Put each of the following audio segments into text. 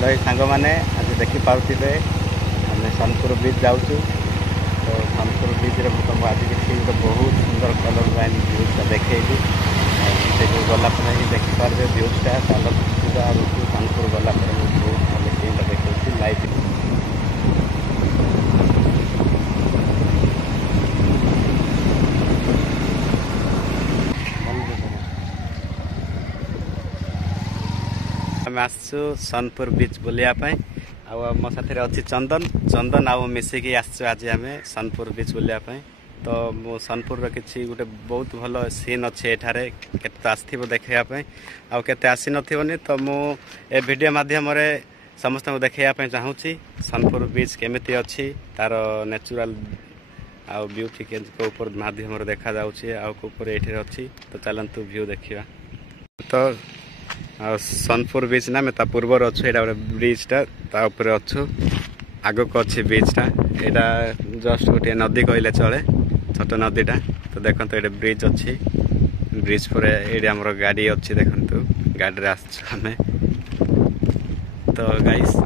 भाई सांग मैंने आज देखिपे आम सोनपुर बीच जाऊँ तो सोनपुर बीच रे तुम आज किसी गोटे बहुत सुंदर कलर लाइन भ्यूटा देखी से गलापर ही देखिपारे भ्यूटा चाल सोनपुर गलापर बहुत भल सीनटा देखा लाइव आम आसु सोनपुर बीच बुलायापाई मो साथी अच्छी चंदन चंदन आउ मिसिकी आसु आज आम सोनपुर बीच बुलायापाई तो मो सोनपुर किसी गोटे बहुत भल सीन अच्छे एठारे केते आसथिबो देखाइयापाई आउ केते आसी नथिबोनी तो मु ए वीडियो माध्यम रे समस्त को देखाइयापाई चाहूची सोनपुर बीच केमिति अच्छी तार नेचुरल आउ ब्यूटी के ऊपर माध्यम रे देखा जाउची आउ ऊपर एठी अच्छी तो चलंतु व्यू देखिबा तो सोनपुर बीच ना मैं पूर्वर अच्छु यहाँ गोटे ब्रिजटा तापर अच्छु आग को अच्छी बीचटा यहाँ जस्ट गोटे नदी कहले चले छोट नदीटा तो देखो ये ब्रिज अच्छी ब्रिज पर ये आम गाड़ी अच्छी देखु गाड़ी आसमें तो गाइस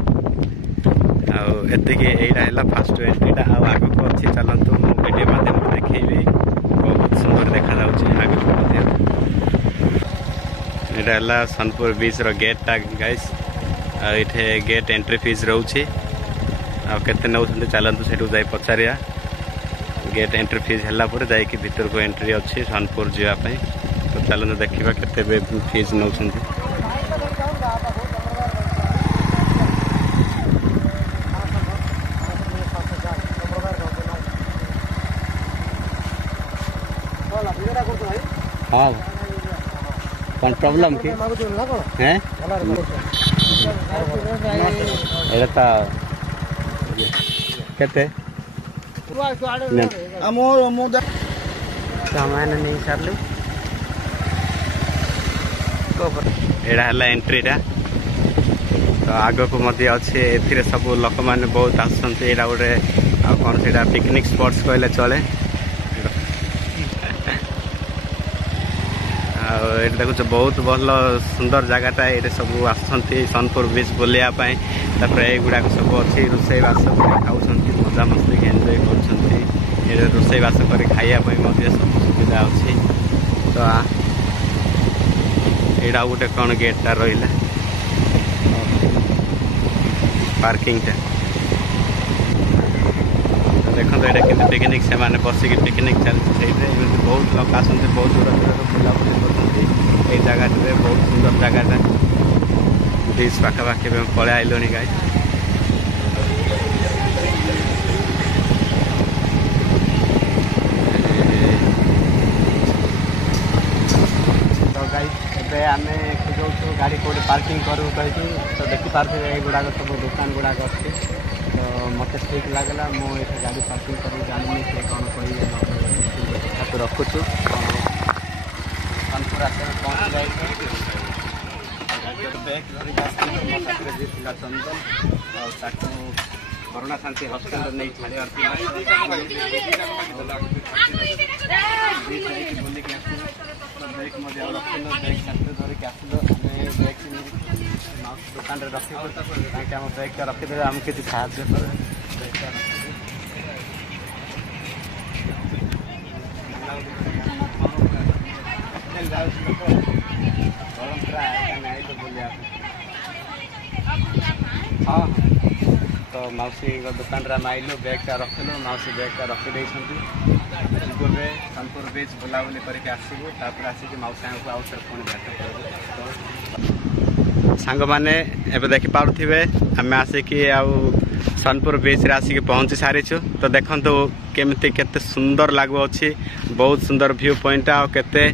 आती यहाँ फास्ट एंट्रीटा आग को अच्छी चलतु वीडियो माध्यम देखी बहुत सुंदर देखा आग को यहाँ सोनपुर बीच रो गेटा गाइस ये गेट एंट्री फीस रोचे आते नौ चलतु से पचारिया गेट एंट्री फीस है भीतर को एंट्री अच्छी सोनपुर जावाई तो चलते देखा केते फीस नौ हाँ कौन प्रॉब्लम की हैं एटा केते सामान नहीं सारलु एड़ा हला एंट्रीटा तो आग को मध्य अच्छे ए सब लोक मैंने बहुत आसुँच यहाँ गोटे कौन से पिकनिक स्पॉट्स कहले चले देखुच बहुत भल सुंदर जगहटा ये सब आसुँच सोनपुर बीच बुलायापाई युवाक सब अच्छी रोसईवास खाऊँ मजा मस्ती एंजॉय कर रोसईवास कर खायापाई सब सुविधा अच्छी तो यहाँ गोटे कौन गेटा रहा पार्किंगटा देखो ये कि पिकनिक से माने बसिक पिकनिक चलती बहुत लोग आसते बहुत दूर दूर बुलाबुली करते जगह बहुत सुंदर जगहटा बीच पाखापाखि पलि आइल गाई तो गाई आम खोजु गाड़ी कौटे पार्किंग करूँ कहीं तो देखिपारे युवाक सब दुकान गुड़ाक अच्छी तो मत ठीक लगला मुझे गाड़ी पार्किंग कर जानी से कौन कही तो रखुचु सोनपुर आस पहुँच जाए बैग धरिक चंदन करुणा शांति हस्पिटाल नहीं छाड़ार बुलिक बैग रखिल बैग साथ धरिक आसल बैग दुकान रखी आम बैगटा रखीदे आम किसी साहाଯ୍य हाँ तो मौसी दुकान आम आइलु बैगटा रखिलु मौसी बैगटा रखीदे सोनपुर बीच बुलाबुली करके आसबू आसिक मौसी आउ थे पुणी भेट कर सांग मैंने एवं देखिपे आम आसिक सोनपुर बीच रे आसिक पहुँची सारीचु तो देखु केमती केते सुंदर लगुच बहुत सुंदर व्यू पॉइंट आते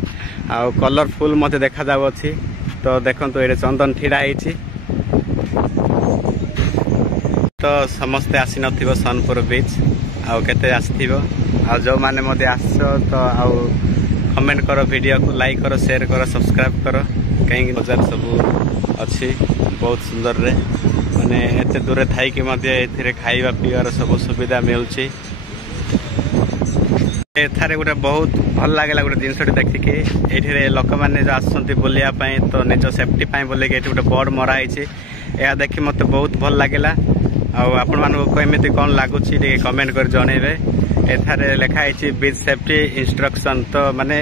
कलरफुल मत देखा जाऊँगी तो देखो ये चंदन ठिड़ा होती तो समस्ते आसी न सोनपुर बीच आउ केते आसथिबो आ जो माने मते आसो तो आउ कमेंट करो वीडियो को लाइक करो शेयर करो सब्सक्राइब करो कहीं बाजार सब अच्छी बहुत सुंदर रे माने एते दूर थाई कि मध्य एथिरे खाइबा पिबार सब सुविधा मिलुची एथारे गोटे बहुत भल लागला गोटे जिनसटी देखिकी एठिरे लोक माने जो आसछन्ती बुलिया पई तो निज सेफ्टी पई बोले कि एठी गोटे बोर्ड मरा आइछि यह देखी मत बहुत भल लगे आपण मानक केमी कौन लगुच कमेंट कर जनइबे एठारे लिखाई बीच सेफ्टी इंस्ट्रक्शन तो माने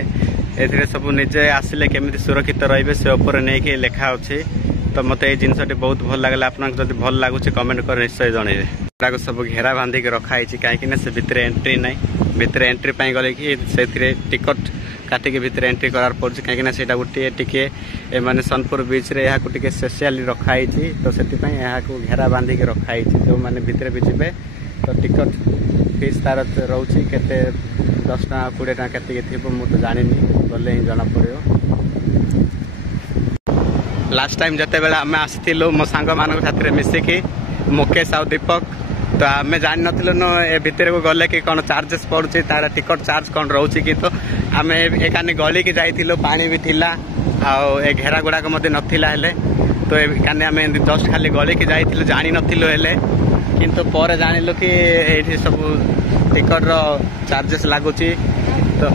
ए सब निजे आसिले केमी सुरक्षित रे से उपर नहीं कि लिखा अच्छी तो मत ये जिनसटी बहुत भल लगे आपको जब भल लगुच कमेंट कर निश्चय जनइबे सब घेरा बांधिक रखाई कहीं से भितर एंट्री ना भितर एंट्री गले कि टिकट काटिक भितर एंट्री करार पड़े कहीं गोटे टिके माने सोनपुर बीच रे यहाँ टिके स्पेशली रखाई तो से घेरा बांधिक रखाई जो मैंने भितर भी जी तो टिकट फीस तार रोचे के 10 टका 20 टका के मुझे जानी गले ही जना पड़ो। लास्ट टाइम जिते बेला आम आसलु मो सांग मान साथी मिसिकी मुकेश आ दीपक तो आम जान नु ए भितर को गले कि कौन चार्जेस पड़ुची तार टिकट चार्ज कौन रोचे कि तो आम एकानी गली की जाइलु पानी भी थिला आउ ए घेरा गुड़ाक नथिला हेले तो एकानी आम जस्ट खाली गली की जाइलु जानी नथिलु हेले किंतु पर जानिलु कि ये सब टिकट रो चार्जेस लगुची तो